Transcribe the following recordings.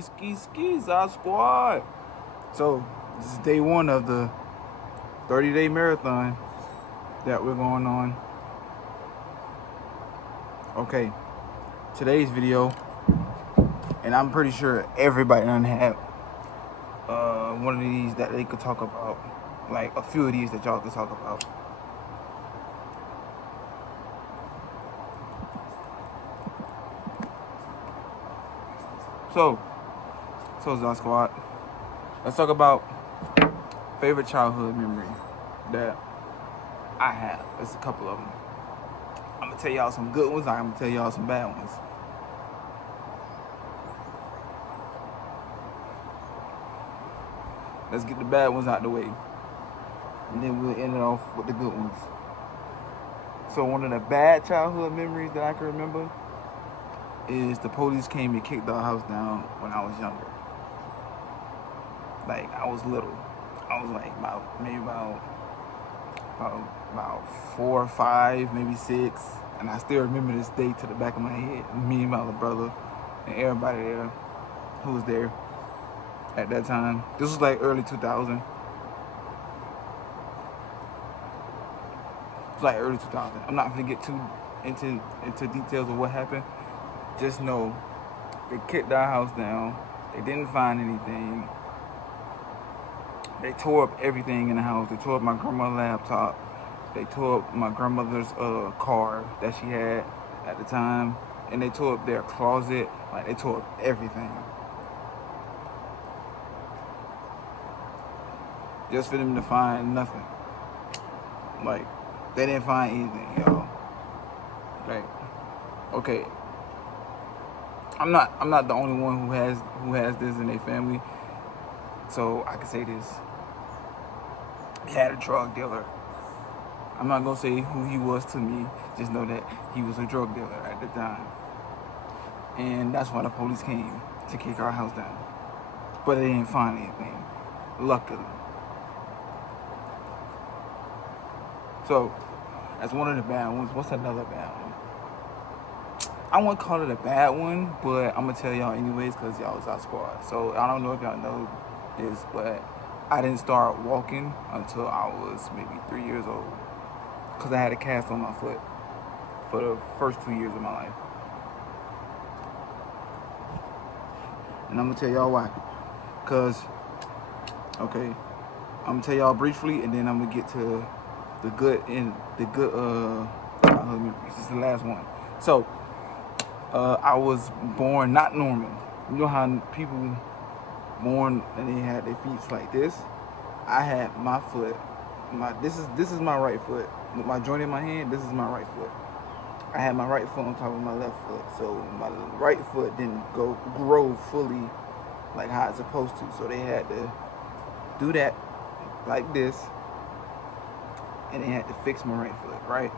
ski, Zod Squad. So, this is day one of the 30-day marathon that we're going on. Okay, today's video, and I'm pretty sure everybody done have one of these that they could talk about, like a few of these that y'all could talk about. So Zod Squad, let's talk about favorite childhood memory that I have. There's a couple of them. I'm gonna tell y'all some good ones. I'm gonna tell y'all some bad ones. Let's get the bad ones out the way, and then we'll end it off with the good ones. So one of the bad childhood memories that I can remember is the police came and kicked our house down when I was younger. Like, I was little. I was like about 4 or 5, maybe 6, and I still remember this day to the back of my head. Me and my little brother and everybody there who was there at that time. This was like early 2000. It was like early 2000. I'm not gonna get too into details of what happened. Just know they kicked our house down. They didn't find anything. They tore up everything in the house. They tore up my grandma's laptop. They tore up my grandmother's car that she had at the time. And they tore up their closet. Like, they tore up everything. Just for them to find nothing. Like, they didn't find anything, y'all. Like, okay. I'm not the only one who has this in their family. So I can say this. He had a drug dealer. I'm not gonna say who he was to me. Just know that he was a drug dealer at the time. And that's why the police came to kick our house down. But they didn't find anything, luckily. So that's one of the bad ones. What's another bad one? I wouldn't call it a bad one, but I'm gonna tell y'all anyways because y'all was our squad. So I don't know if y'all know this, but I didn't start walking until I was maybe 3 years old because I had a cast on my foot for the first 2 years of my life. And I'm gonna tell y'all why. Cause, okay, I'm gonna tell y'all briefly, and then I'm gonna get to the good childhood memories. This is the last one. So, I was born not normal. You know how people born and they had their feet like this? I had my foot. This is my right foot. With my joint in my hand, this is my right foot. I had my right foot on top of my left foot, so my right foot didn't grow fully like how it's supposed to. So they had to do that like this, and they had to fix my right foot. Right?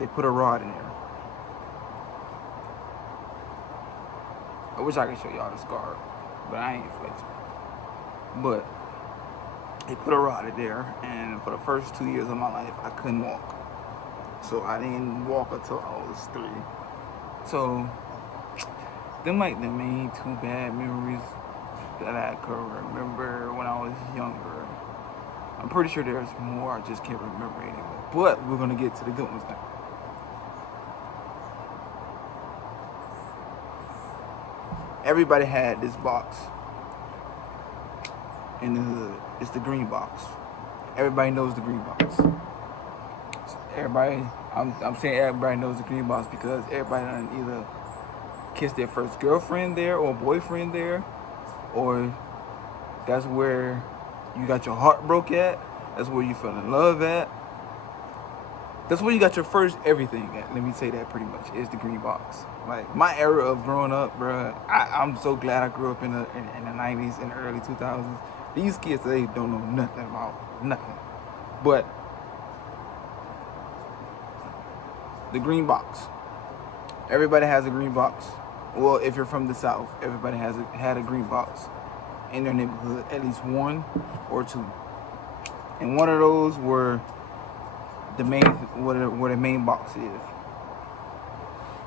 They put a rod in there. I wish I could show y'all the scar, but I ain't flexible. But they put a rod in there, and for the first 2 years of my life, I couldn't walk. So I didn't walk until I was 3. So them like the main 2 bad memories that I could remember when I was younger. I'm pretty sure there's more, I just can't remember anymore. But we're gonna get to the good ones now. Everybody had this box in the hood. It's the green box. Everybody knows the green box. I'm saying everybody knows the green box because everybody done either kissed their first girlfriend there or boyfriend there, or that's where you got your heart broke at. That's where you fell in love at. That's where you got your first everything at. Let me say that pretty much is the green box. Like, my era of growing up, bruh, I'm so glad I grew up in the 90s and the early 2000s. These kids today don't know nothing about nothing. But the green box. Everybody has a green box. Well, if you're from the South, everybody had a green box in their neighborhood, at least 1 or 2. And one of those were where the main box is.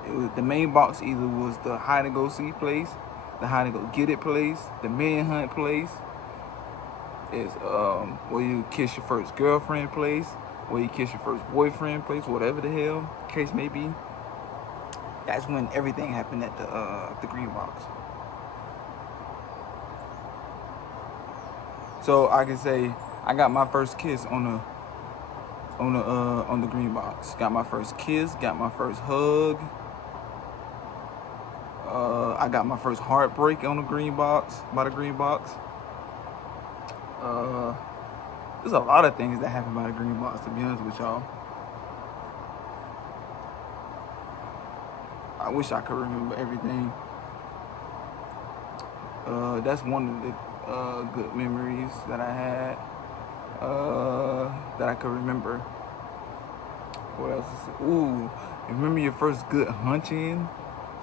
It was the main box either was the hide and go seek place, the How to Go Get It place, the Manhunt place. It's where you kiss your first girlfriend place, where you kiss your first boyfriend place, whatever the hell case may be. That's when everything happened at the Green Box. So I can say I got my first kiss on the Green Box. Got my first kiss, got my first hug. I got my first heartbreak on the Green Box, by the Green Box. There's a lot of things that happened by the Green Box, to be honest with y'all. I wish I could remember everything. That's one of the good memories that I had, that I could remember. What else? Ooh, remember your first good hunch-in,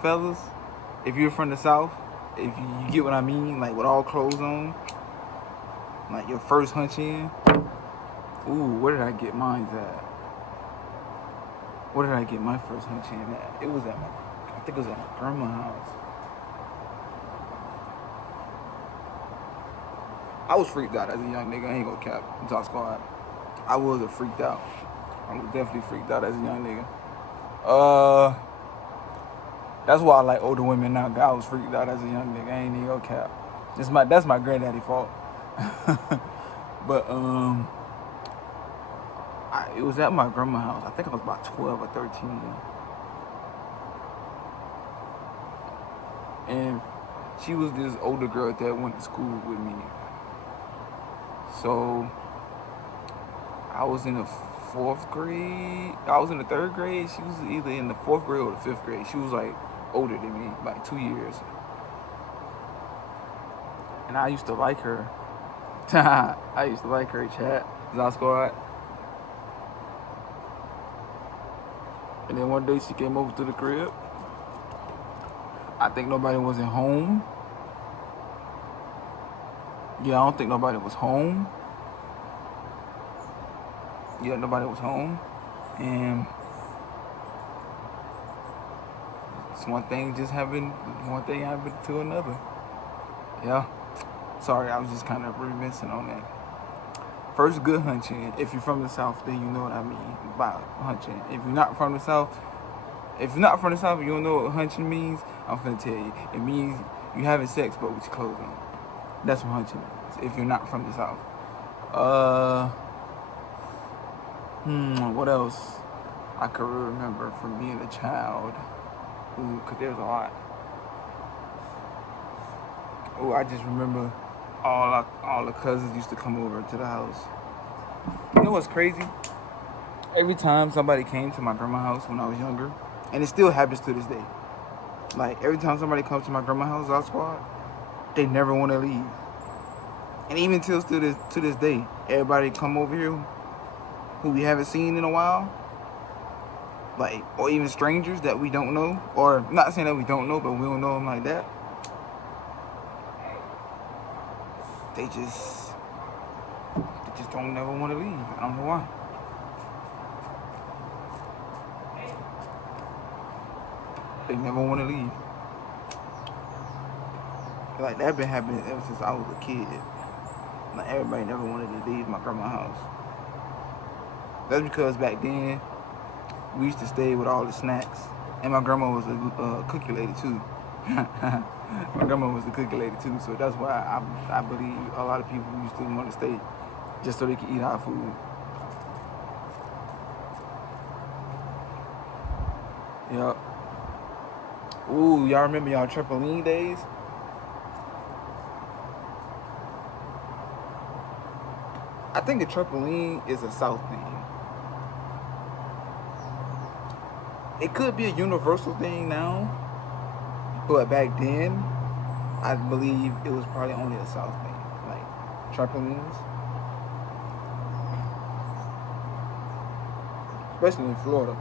fellas? If you're from the South, if you get what I mean, like with all clothes on, like your first hunch-in. Ooh, where did I get mine at? Where did I get my first hunch-in at? It was I think it was at my grandma's house. I was freaked out as a young nigga. I ain't gonna cap. Talk squad. I was freaked out. I was definitely freaked out as a young nigga. That's why I like older women now. I was freaked out as a young nigga. I ain't even gonna cap. That's my granddaddy fault. But it was at my grandma's house. I think I was about 12 or 13. And she was this older girl that went to school with me. So I was in the 4th grade. I was in the 3rd grade. She was either in the 4th grade or the 5th grade. She was like older than me, like 2 years. And I used to like her. I used to like her, chat. Zod Squad. And then one day she came over to the crib. I think nobody wasn't home. Yeah, I don't think nobody was home. Yeah, nobody was home. And one thing happened to another. Yeah. Sorry, I was just kind of reminiscing on that. First good hunching. If you're from the South, then you know what I mean by hunching. If you're not from the South, and you don't know what hunching means, I'm finna tell you. It means you having sex but with your clothes on. That's what hunching means, if you're not from the South. What else I could remember from being a child? Ooh, cause there's a lot. Ooh, I just remember all the cousins used to come over to the house. You know what's crazy? Every time somebody came to my grandma's house when I was younger, and it still happens to this day. Like every time somebody comes to my grandma's house, Zod Squad, they never want to leave. And even to this day, everybody come over here who we haven't seen in a while, like, or even strangers that we don't know, or not saying that we don't know, but we don't know them like that. They just don't never want to leave. I don't know why. They never want to leave. Like that been happening ever since I was a kid. Like everybody never wanted to leave my grandma's house. That's because back then we used to stay with all the snacks, and my grandma was a cookie lady too. My grandma was the cookie lady too, so that's why I believe a lot of people used to want to stay just so they could eat our food. Yep. Ooh, y'all remember y'all trampoline days? I think a trampoline is a South thing. It could be a universal thing now, but back then, I believe it was probably only a South thing, like trampolines. Especially in Florida.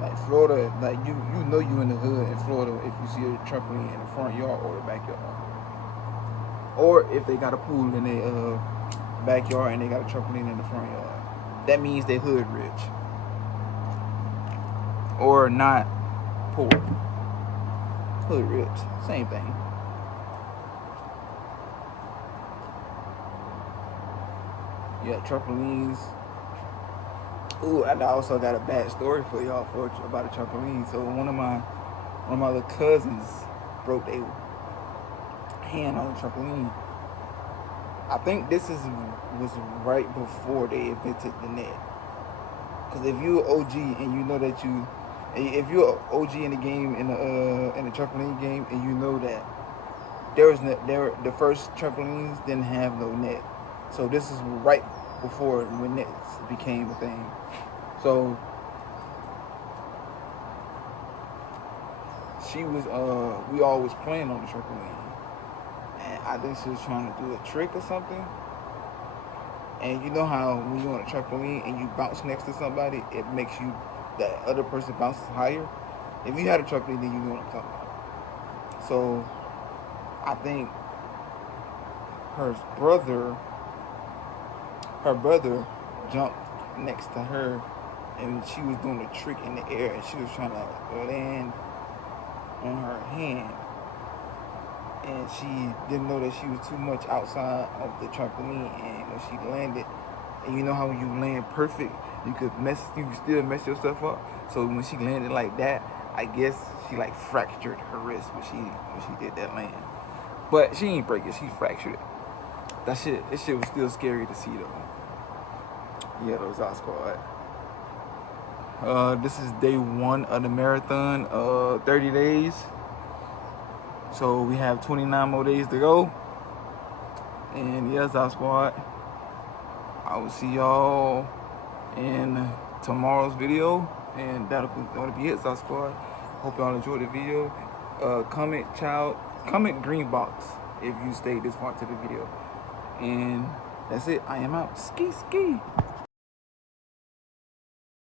Like Florida, like you know you in the hood in Florida if you see a trampoline in the front yard or the backyard. Or if they got a pool in their backyard and they got a trampoline in the front yard. That means they hood rich. Or not poor. Hood rich, same thing. Yeah, trampolines. Ooh, and I also got a bad story for y'all about a trampoline. So one of my little cousins broke their hand on a trampoline. I think was right before they invented the net. Because if you're an OG and you know that if you're an OG in the game in the trampoline game and you know that the first trampolines didn't have no net, so this is right before when nets became a thing. So we all was playing on the trampoline, and I think she was trying to do a trick or something. And you know how when you're on a trampoline and you bounce next to somebody, it makes you, the other person bounces higher. If you had a trampoline, then you know what I'm talking about. So I think her brother jumped next to her, and she was doing a trick in the air, and she was trying to land on her hand, and she didn't know that she was too much outside of the trampoline. And when she landed, and you know how when you land perfect, you could still mess yourself up. So when she landed like that, I guess she like fractured her wrist when she did that land. But she ain't break it, she fractured it. This shit was still scary to see though. Yeah, those Zod Squad. This is day 1 of the marathon, 30 days. So we have 29 more days to go. And yeah, Zod Squad, I will see y'all in tomorrow's video. And that'll be it, Zod Squad. Hope y'all enjoyed the video. Comment green box if you stayed this far to the video. And that's it. I am out. Ski.